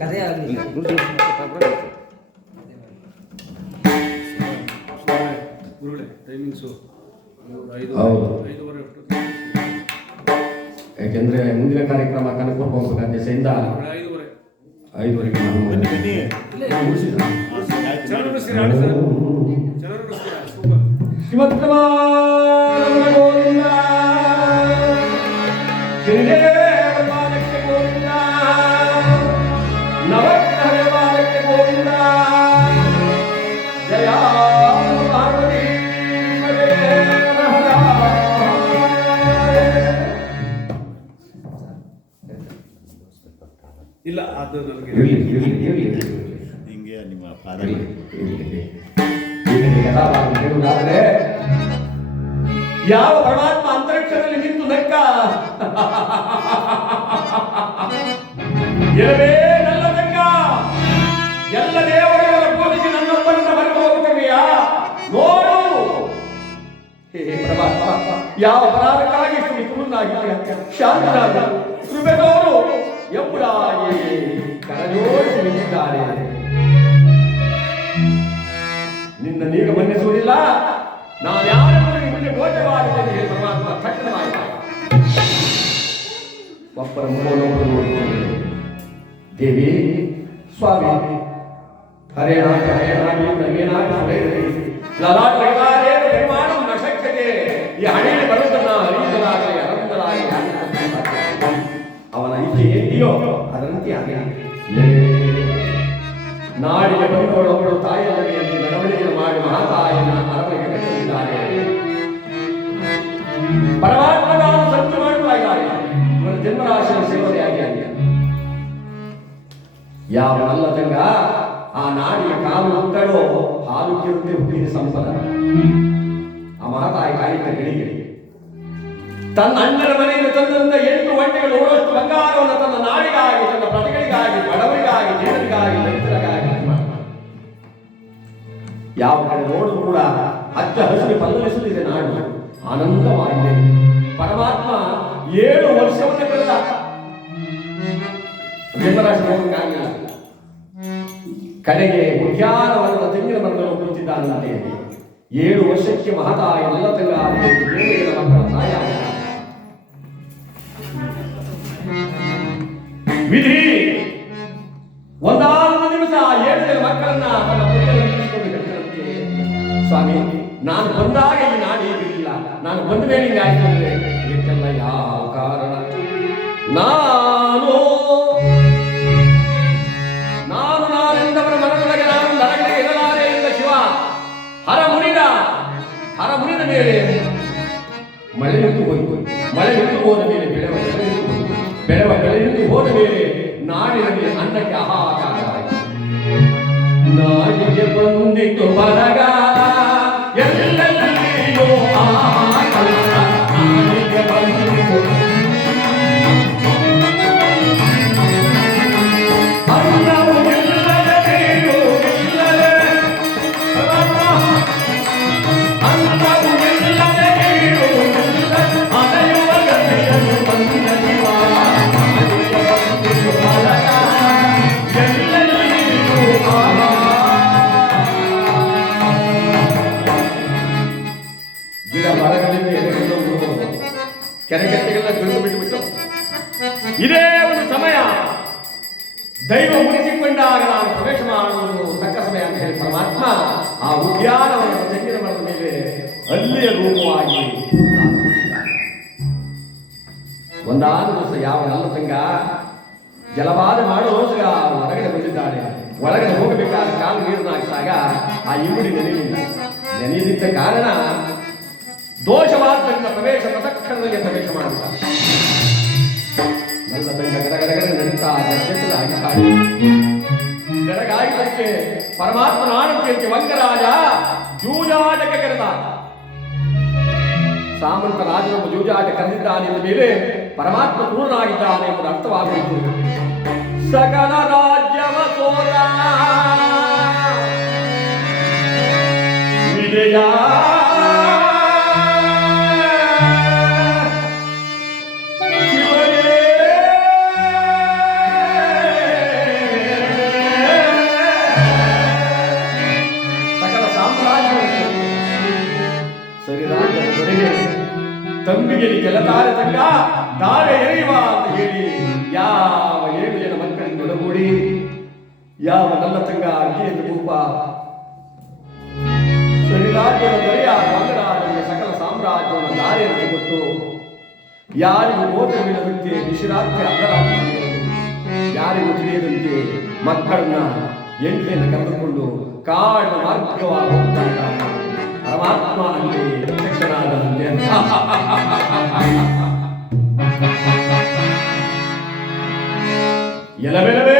ಕಥೆ ಆಗಲಿಲ್ಲ. ಗುರುಗಳೇ ಟೈಮಿಂಗ್ಸು ಯಾಕೆಂದ್ರೆ ಮುಂದಿನ ಕಾರ್ಯಕ್ರಮ ಕನಕಪುರ ಹೋಗ್ಬೇಕಾದ ದೆಸೆಯಿಂದ 5:30ಗೆ ಇಲ್ಲ ಅದು ನನಗೆ ಹಿಂಗೆ ನಿಮ್ಮ ಪಾದ ಹೇಳುವುದಾದರೆ ಯಾವ ಪರಮಾತ್ಮ ಅಂತರಿಕ್ಷದಲ್ಲಿ ನಿಂತು ನಕ್ಕ ಎಲ್ಲವೇ ನನ್ನ ನಕ್ಕ ಎಲ್ಲ ದೇವರುಗಳ ಪೂಜಿಸಿ ನನ್ನೊಬ್ಬರನ್ನ ಬರೆದು ಹೋಗುತ್ತವೆಯಾ ನೋಡು ಹೇ ಪರಮಾತ್ಮ ಯಾವ ಅಪರಾಧಕ್ಕಾಗಿ ಇಷ್ಟು ನಿಪುಣನಾಗಿ ಶಾಂತನಾದ ಕೃಪೆದವರು ಎಂಬುದಾಗಿ ಕರಜೋಡಿಸಿ ನಿಂತಿದ್ದಾರೆ. ನಿನ್ನ ನೀಗ ಮನ್ನಿಸುವುದಿಲ್ಲ, ನಾನು ಯಾರೆಂಬುದಕ್ಕೆ ಮುಂದೆ ಗೋಚರವಾಗಿದ್ದೇನೆ. ಪರಮಾತ್ಮ ತಕ್ಷಣವಾಗಿ ಒಬ್ಬರ ಮುಖವನ್ನು ನೋಡಿಕೊಂಡು ದೇವಿ ಸ್ವಾಮಿ ಹರೇನಾಗಿ ಹರೇನಾಗಿ ನಗೇನಾಗಿ ಲಲಾಟ ನಿರ್ಮಾಣ ನಶಕ್ಯತೆ ಈ ಹಣೆಯಲ್ಲಿ ಬರುವುದನ್ನ ಹರಿಸಲಾಗಲಿ ಅನಂತರಾಗಿ ಅವನ ಇಚ್ಛೆ ಏನಿದೆಯೋ ಅದರಂತೆ ಆಗಲಿ. ನಾಡಿಗೆ ಬಂದವಳೊಬ್ಬಳು ತಾಯಿಯಲ್ಲವೇ ಎಂದು ಮೆರವಣಿಗೆ ಮಾಡಿ ಮಹಾತಾಯಿನ ಅರಮನೆಗೆ ಕಟ್ಟಿದ್ದಾರೆ. ಪರಮಾತ್ಮ ನಾನು ಸಂಚು ಮಾಡುತ್ತಾ ಇದ್ದಾರೆ. ಇವರ ಜನ್ಮರಾಶಿಯ ಸೇವನೆಯಾಗಿ ಆಗಿದೆ. ಯಾವ ನಲ್ಲ ಜಂಗ ಆ ನಾಡಿಗೆ ಕಾಲು ಉತ್ತಡೋ ಹಾಲು ಕಿರುತೆ ಹುಟ್ಟಿದ ಸಂಪದ ಆ ಮಹಾತಾಯಿ ಕಾಯಿತ ಗಿಳಿಗೆ ತನ್ನ ಅಣ್ಣನ ಮನೆಯಿಂದ ತಂದಂತ 8 ಒಂಟೆಗಳು ಓಡೋಷ್ಟು ಬಂಗಾರವನ್ನು ತನ್ನ ನಾಡಿಗಾಗಿ, ತನ್ನ ಪ್ರಜೆಗಳಿಗಾಗಿ, ಬಡವರಿಗಾಗಿ, ಜನರಿಗಾಗಿ, ದಲಿತರಿಗಾಗಿ ಯಾವ ಕಡೆ ನೋಡಿದ್ರು ಕೂಡ ಹಚ್ಚ ಹಸಿರು ಪಲ್ಲವಿಸುತ್ತಿದೆ ನಾಡು ಆನಂದವಾಗಿದೆ. ಪರಮಾತ್ಮ 7 ವರ್ಷವನ್ನು ಕಳೆದ ಜನ್ಮರಾಶಿ ಹೋಗಕ್ಕಾಗಲಿಲ್ಲ. ಕಡೆಗೆ ಉದ್ಯಾನವನದ ತೆಂಗಿನ ಮರದಲ್ಲಿ ಕುಳಿತಿದ್ದಾನಂತೆ. 7 ವರ್ಷಕ್ಕೆ ಮಹತಾಯ ಎಲ್ಲ ತಂಗ ಮಕ್ಕಳ ತಾಯ ವಿಧಿ ಒಂದಾದ ದಿವಸ 7 ಜನ ಮಕ್ಕಳನ್ನ ತನ್ನ ಪುತ್ರನಿಗೆ ಕಟ್ಟಿದಂತೆ. ಸ್ವಾಮಿ, ನಾನು ಬಂದಾಗ ಈ ನಾಡು ಹೀಗಿರಲಿಲ್ಲ, ನಾನು ಬಂದ ಮೇಲೆ ಹಿಂಗಾಯ್ತು ಅಂದ್ರೆ ಇದಕ್ಕೆಲ್ಲ ಯಾವ ಕಾರಣ? ನಾನೆಂದವರ ಮನದೊಳಗೆ ನಾನು ನರಗಳಿಗೆ ಇರಲಾರೆ ಎಂದ ಶಿವ ಹರ ಮುನಿದ ಮೇಲೆ ಮಳೆ ನಿಂತು ಹೋಯಿತು. ಮಳೆ ನಿಂತು ಹೋದ ಮೇಲೆ ಬೆಳೆ ನಿಂತು ಹೋದ ಮೇಲೆ ನಾಡಿನಲ್ಲಿ ಅನ್ನಕ್ಕೆ ಹಾಹಾಕಾರ. ನಾಡಿಗೆ ಬಂದಿತು ಬರಗ ಎಲ್ಲೆಲ್ಲಿಯೋ ಹಾಹಾಕಾರ. ನಾಡಿಗೆ ಬಂದಿತು ಕೆರೆಗಟ್ಟೆಗೆಲ್ಲ ಬೆಳೆದು ಬಿಟ್ಟುಬಿಟ್ಟು ಇದೇ ಒಂದು ಸಮಯ ದೈವ ಮುನಿಸಿಕೊಂಡಾಗ ನಾನು ಪ್ರವೇಶ ಮಾಡುವುದು ತಕ್ಕ ಸಮಯ ಅಂತ ಹೇಳಿ ಪರಮಾತ್ಮ ಆ ಉದ್ಯಾನವನ್ನು ತೆಂಗಿನ ಮರದ ಮೇಲೆ ಅಲ್ಲಿಯ ರೂಪವಾಗಿ ಒಂದಾದ ದಿವಸ ಯಾವ ನನ್ನ ತಂಗ ಜಲವಾದ ಮಾಡೋಸ್ಗ ಹೊರಗಡೆ ಬಂದಿದ್ದಾಳೆ. ಒಳಗಡೆ ಹೋಗಬೇಕಾದ ಕಾಲು ನೀರನ್ನು ಹಾಕಿದಾಗ ಆ ಇಮ್ಮಡಿ ನೆನೆಯಲಿದ್ದ ಕಾರಣ ದೋಷವಾದ ಪ್ರವೇಶ ತತ್ಕ್ಷಣದಲ್ಲಿ ಪ್ರವೇಶ ಮಾಡುತ್ತಾರೆ. ನನ್ನ ತಂಗ ಗಡಗಡಗಡೆ ನಡೀತಾ ಬೆಳಗಾಗಿದ್ದಕ್ಕೆ ಪರಮಾತ್ಮನ ಆಣತಿಯಂತೆ ವಂಗರಾಜ ಜೂಜಾಟಕ್ಕೆ ಕರೆದ. ಸಾಮಂತ ರಾಜನೊಬ್ಬ ಜೂಜಾಟ ಕರೆದಿದ್ದಾನೆ ಎಂದ ಮೇಲೆ ಪರಮಾತ್ಮ ಕ್ರೂರನಾಗಿದ್ದಾನೆ ಎಂಬುದು ಅರ್ಥವಾಗುವುದು. ಸಕಲ ರಾಜ್ಯವ ಸೋದ ವಿಜಯ ಗೆಲ್ಲತಾರೆ ತಂಗ ದಾರೆ ಎರೆಯುವ ಅಂತ ಹೇಳಿ ಯಾವ 7 ಜನ ಮಕ್ಕಳಿಂದ ಒಡಗೂಡಿ ಯಾವ ನನ್ನ ತಂಗ ಅಜ್ಜಿಯನ್ನು ರೂಪ ಸರಿರಾಜ್ಯದ ದೊರೆಯ ಮಂಗರಾಜನಿಗೆ ಸಕಲ ಸಾಮ್ರಾಜ್ಯವನ್ನು ದಾರಿಯನ್ನು ಕೊಟ್ಟು ಯಾರಿಗೂ ಓದವಿಲ್ಲದಂತೆ ನಿಶಿರಾತ್ರಿ ಅರ್ಧರಾತ್ರಿ ಯಾರಿಗೂ ತಿಳಿಯದಂತೆ ಮಕ್ಕಳನ್ನ ಎಂಟೆಯನ್ನು ಕರೆದುಕೊಂಡು ಕಾಡಿನ ಮಾರ್ಗವಾಗಿ ಹೋಗ್ತಾ ಇದ್ದಾನೆ ಪರಮಾತ್ಮ ಅಲ್ಲಿ ಪ್ರತ್ಯಕ್ಷನಾದಂತೆ ಎಲಬೆಲವೇ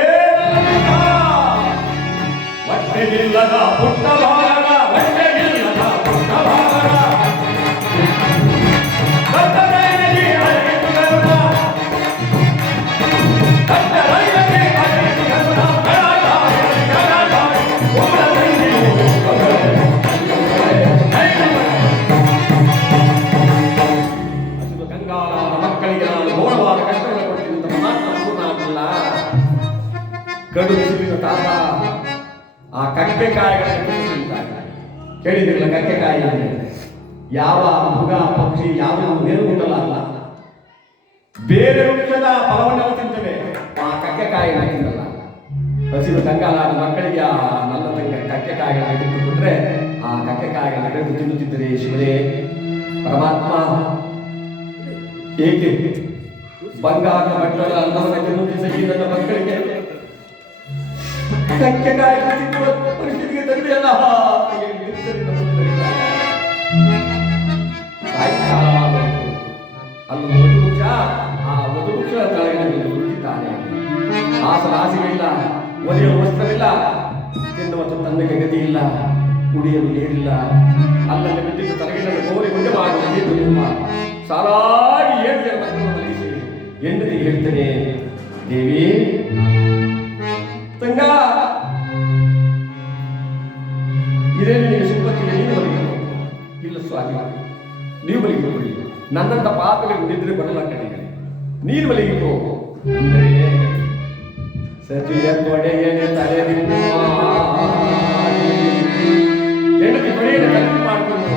ಹೊಟ್ಟೆಗಿಲ್ಲದ ಪುಟ್ಟ ಭಾರಣ ಹೊಟ್ಟೆಗಿಲ್ಲದ ಪುಟ್ಟ ಭಾರಣ ಕಡು ಬಿಸಿಲಿನ ತಾತ ಆ ಕಕ್ಕೆಕಾಯಿಗಳನ್ನು ಕೇಳಿದಿರಲ್ಲ ಕಕ್ಕೆಕಾಯಿ ಯಾವ ಮೃಗ ಪಕ್ಷಿ ಯಾವ ಬೇರು ಉಂಟಲ್ಲ ಅಲ್ಲ ಬೇರೆ ವೃಕ್ಷದ ಫಲವನ್ನೆಲ್ಲ ತಿಂತವೆ ಆ ಕಕ್ಕೆಕಾಯಿಯನ್ನು ತಿನ್ನಲ್ಲ ಹಸಿರು ಕಂಗಾಲಾದ ಮಕ್ಕಳಿಗೆ ಆ ನನ್ನ ಕಕ್ಕೆಕಾಯಿಗಳನ್ನು ತಿಂದು ಕೊಟ್ರೆ ಆ ಕಕ್ಕೆಕಾಯಿಗಳನ್ನು ಹಿಡಿದು ತಿನ್ನುತ್ತಿದ್ದರೆ ಶಿವನೇ ಪರಮಾತ್ಮ ಏಕೆ ಬಂಗಾರದ ಮಕ್ಕಳ ಅನ್ನವನ್ನು ತಿನ್ನುತ್ತಿದ್ದ ನನ್ನ ಮಕ್ಕಳಿಗೆ ಕಕ್ಕೆಕಾಯಿ ತಿನ್ನುವ ಪರಿಸ್ಥಿತಿಗೆ ತಂದೆಯಲ್ಲ ಅಲ್ಲೊಂದು ವಧು ವೃಕ್ಷ ಆ ವಧು ವೃಕ್ಷದ ಕೆಳಗೆ ಹುಡುಕಿದ್ದಾನೆ ಆಸೆಗಳಿಲ್ಲ ಒದೆಯುವ ವಸ್ತ್ರವಿಲ್ಲ ತಿನ್ನುವ ತನ್ನಗೆ ಗತಿ ಇಲ್ಲ ಕುಡಿಯಲು ನೀರಿಲ್ಲ ಅಲ್ಲಲ್ಲಿ ಬಿದ್ದಿದ್ದು ತಲೆಗಿಲ್ಲದ ಗೋರಿ ಮುಂದೆ ಮಾಡುವುದು ನಿಮ್ಮ ಸಾಲಾಗಿ 7 ಜನ ಮಕ್ಕಳನ್ನು ಮಲಗಿಸಿ ಹೆಂಡತಿಗೆ ಹೇಳ್ತೇನೆ ದೇವಿ ತಂಗ ಇದೇ ನಿನಗೆ ಸುಪ್ಪತ್ತಿಗೆ ನೀನು ಬಲಿಗಳು ಇಲ್ಲ ಸ್ವಾಮಿ ನೀವು ಬಲಿಗಿಕೊಳ್ಳಿ ನನ್ನಂತ ಪಾಪಗಳಿಗೆ ನಿದ್ರೆ ಬರಲ್ಲ ಕಡೆಗೆ ನೀನು ಬಲಿಗಿಕೋ ಅಂದ್ರೆ ಸತಿಯ ತೊಡೆಯನೆ ತಲೆ ಹೆಂಡತಿ ತೊಡೆಯನ್ನು ಕಲ್ಪನೆ ಮಾಡಿಕೊಂಡು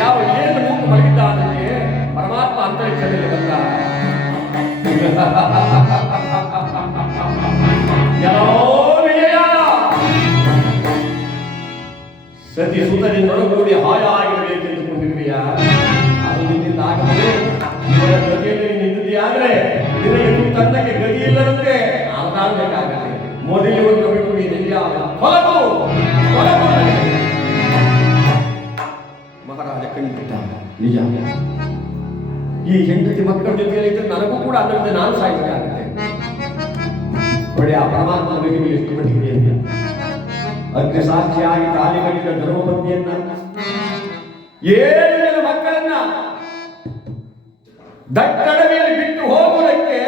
ಯಾವ 7 ಮೂಕು ಮಲಗಿದ್ದಾನೆ ಪರಮಾತ್ಮ ಅಂತರಿಕ್ಷದಲ್ಲಿ ಬಂದ ಸತಿ ಸುತನಿಂದೊಳಗೂಡಿ ಹಾಯಾಗಿರಬೇಕೆಂದುಕೊಂಡಿರುವೆಯ ಅದು ನಿನ್ನಿಂದ ಆಗದೆ ಇವರ ಜೊತೆಯಲ್ಲಿ ನಿಂತಿದೆಯಾದ್ರೆ ನಿನಗೆ ತನ್ನಕ್ಕೆ ಗತಿ ಇಲ್ಲದಂತೆ ಆಗಾಗಬೇಕಾಗತ್ತೆ ಮೊದಲು ಒಂದು ಬಿಟ್ಟು ನೀನು ಹೊಲಗು ಮಹಾರಾಜ ಕಣ್ಣಿಟ್ಟ ನಿಜ ಈ ಹೆಂಡತಿ ಮಕ್ಕಳ ಜೊತೆಯಲ್ಲಿ ನನಗೂ ಕೂಡ ಅದರಿಂದ ನಾನು ಸಾಯಬೇಕಾಗುತ್ತೆ ಒಳ್ಳೆಯ ಪರಮಾತ್ಮ ನಮಗೆ ಎಷ್ಟು ಮಟ್ಟಿಗೆ ಅಂತ ಅಗ್ನಿ ಸಾಕ್ಷಿಯಾಗಿ ತಾಲಿಗಳಿದ ಧರ್ಮಪತ್ನಿಯನ್ನ 7 ಜನ ಮಕ್ಕಳನ್ನ ದಟ್ಟಡವಿಯಲ್ಲಿ ಬಿಟ್ಟು ಹೋಗುವುದಕ್ಕೆ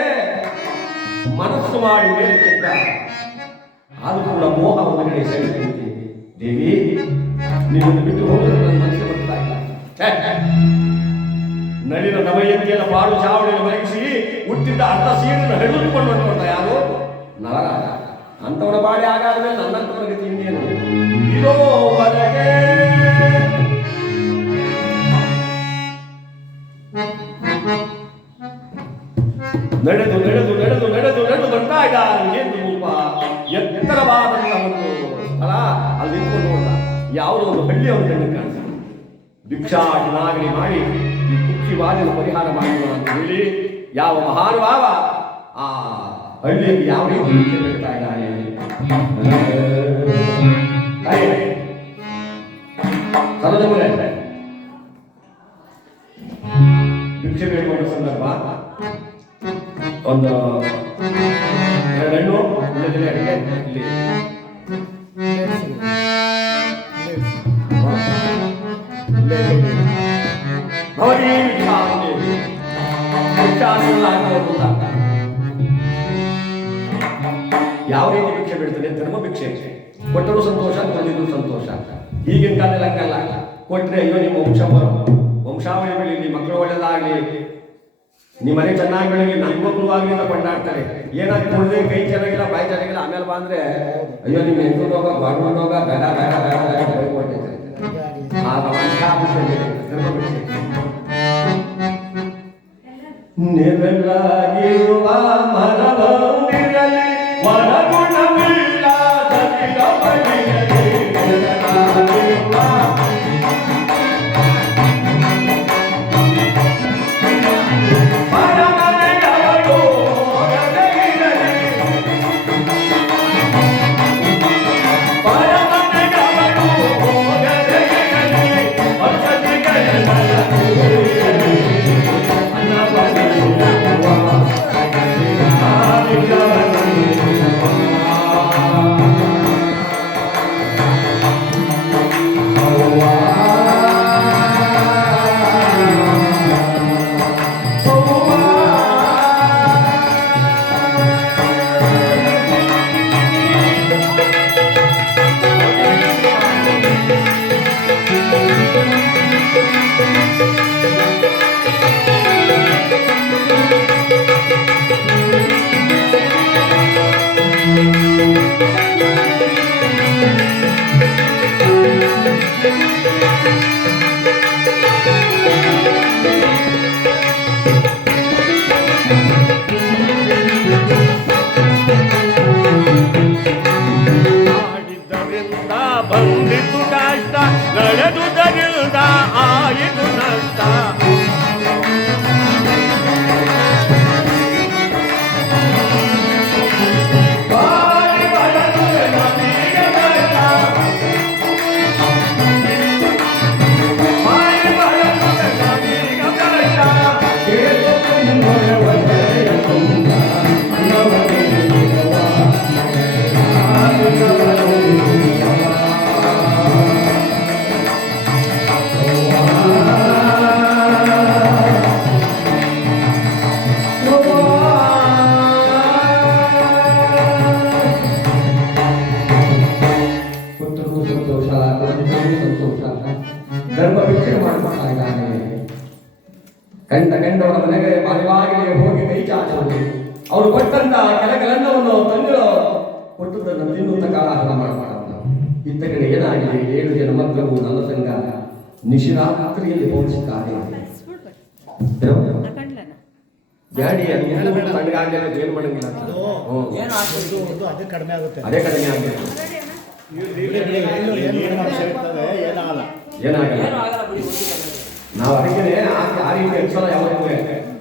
ಮನಸ್ಸು ಮಾಡಿ ಮೇಲೆ ಕೆಟ್ಟ ಅದು ಕೂಡ ಮೋಹ ಒಂದು ಕಡೆ ಸೆಳೆಯುತ್ತೆ ದೇವಿ ನಿನ್ನನ್ನು ಬಿಟ್ಟು ಹೋಗಲು ನನ್ನ ಮನಸ್ಸು ಬರ್ತಾ ಇಲ್ಲ ನಳಿನ ದಮಯಂತಿಯನ್ನು ಬಾಳು ಚಾವಡಿಯನ್ನು ಮಲಗಿಸಿ ಹುಟ್ಟಿದ್ದ ಅರ್ಧ ಸೀರನ್ನು ಹೆಣ್ಣುಕೊಂಡು ಹೊರಟ ಯಾರು ನಳರಾಜ ಅಂತವನ ಬಾಡಿ ಆಗಾದ ಮೇಲೆ ನನ್ನಂತವನ ಗತಿ ಇನ್ನೇನು ಇದೋ ಹೊರಗೆ ನಡೆದು ನಡೆದು ನಡೆದು ನಡೆದು ನಡೆದು ಬರ್ತಾ ಇದ್ದಾರೆ ಏನು ರೂಪ ಎತ್ತರವಾದಂತಹ ಒಂದು ಸ್ಥಳ ಅಲ್ಲಿ ನಿಂತ್ಕೊಂಡು ನೋಡ ಯಾವುದೋ ಒಂದು ಹಳ್ಳಿಯವರ ಕಣ್ಣು ಕಾಣಿಸ್ತಾರೆ ಭಿಕ್ಷಾಟನಾಗಲಿ ಮಾಡಿ ಈ ಕುಕ್ಷಿವಾದಿನ ಪರಿಹಾರ ಮಾಡುವ ಅಂತ ಹೇಳಿ ಯಾವ ಮಹಾನುಭಾವ ಆ ಹಳ್ಳಿಯಲ್ಲಿ ಯಾವ ರೀತಿ ಭಿಕ್ಷೆ ಬೇಡ್ತಾ ಇದ್ದಾನೆ ಭಿಕ್ಷೆ ಬೇಡುವ ಸಂದರ್ಭ ಒಂದು 2 ಹಣ್ಣು ಅಡಿಗೆ ಇಲ್ಲಿ ಯಾವ ರೀತಿ ಭಿಕ್ಷೆ ಬಿಡ್ತದೆ ಧರ್ಮ ಭಿಕ್ಷೆ ಕೊಟ್ಟರು ಸಂತೋಷ ಕೊಡದಿದ್ರು ಸಂತೋಷ ಈಗಿನ ಕಾಲದಲ್ಲಿ ಹಂಗಲ್ಲ ಕೊಟ್ರೆ ಅಯ್ಯೋ ನಿಮ್ಮ ವಂಶಾವಳಿ ಬೆಳೀಲಿ ಮಕ್ಕಳು ಒಳ್ಳೆದಾಗ್ಲಿ ನಿಮ್ಮ ಮನೆ ಚೆನ್ನಾಗಿ ಬೆಳಗ್ಗೆ ನನ್ನ ಮಕ್ಕಳು ಆಗಲಿ ಅಂತ ಕೊಂಡಾಡ್ತಾರೆ ಏನಾದ್ರು ಕೊಡದೆ ಕೈ ಚೆನ್ನಾಗಿಲ್ಲ ಬಾಯಿ ಚೆನ್ನಾಗಿಲ್ಲ ಆಮೇಲೆ ಬಂದ್ರೆ ಅಯ್ಯೋ ನಿಮ್ಮ ಹೆಂಗು ಹೋಗ ಬಾಡ್ಕೊಂಡು ಹೋಗ ಗಡ ಗಡ ಗಡ ಬೈಕೊಟ್ಟಿರ್ತಾರೆ ಧರ್ಮ ಭಿಕ್ಷೆ ನೆರಳಾಗಿರುವ ಮರವೊಂದಿರಲಿ ಒಳಗುಣವಿಲ್ಲ ಸತಿಯ ಬಳಿಯಲಿ ನೆರಳಾಗಿರುವ ಮರಮನೆಯವರು ಹೋಗದೇ ಇರಲಿ ಮರಮನೆಯವರು ಹೋಗದೇ ಇರಲಿ ವಸತಿಗಳೆಲ್ಲ ಕೂಡಿರಲಿ ಬಂದಿತು ಕಷ್ಟ ನಡೆದುದರಿಂದ ಆಯಿತು ನಷ್ಟ ಧರ್ಮ ವಿಚಾರ ಮಾಡ್ತಾ ಇದ್ದಾನೆ. ಗಂಡವರ ಮನೆಗೆ ಬಾಗಿಲಿಗೆ ಹೋಗಿ ಕೈ ಚಾಚುವುದು, ಅವರು ಕೊಟ್ಟಂತ ಕೆಲಗಲನ್ನವನ್ನು ತಂದು ಕೊಟ್ಟದನ್ನು ತಿನ್ನುತ್ತ ಕಾಲಹರಣ ಮಾಡಬಾರದು. ಇತ್ತ ಕಡೆ ಏನಾಗಿದೆ, 7 ಜನ ಮಕ್ಕಳು ನನ್ನ ಸಂಘ ನಿಶಿರಾತ್ರಿಯಲ್ಲಿ ಪೋಷಿಸುತ್ತಾರೆ. ಬ್ಯಾಡಿ ತಣ್ಣಗಾಗಲಿಲ್ಲ, ಜೇನು ಮಾಡಂಗಿಲ್ಲ. ಅದೇ ಕಡಿಮೆ ಆಗುತ್ತೆ. ಅದೇ ಕಡಿಮೆ ಆಗಿದೆ, ಏನಾಗಲ್ಲ. ಏನಾಗಲ್ಲ. ನಾವು ಅದಕ್ಕೆ ಆ ರೀತಿ ಅನ್ಸಲ್ಲ. ಯಾವಾಗ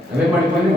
ನಾವೇ ಮಾಡಿಕೊಂಡು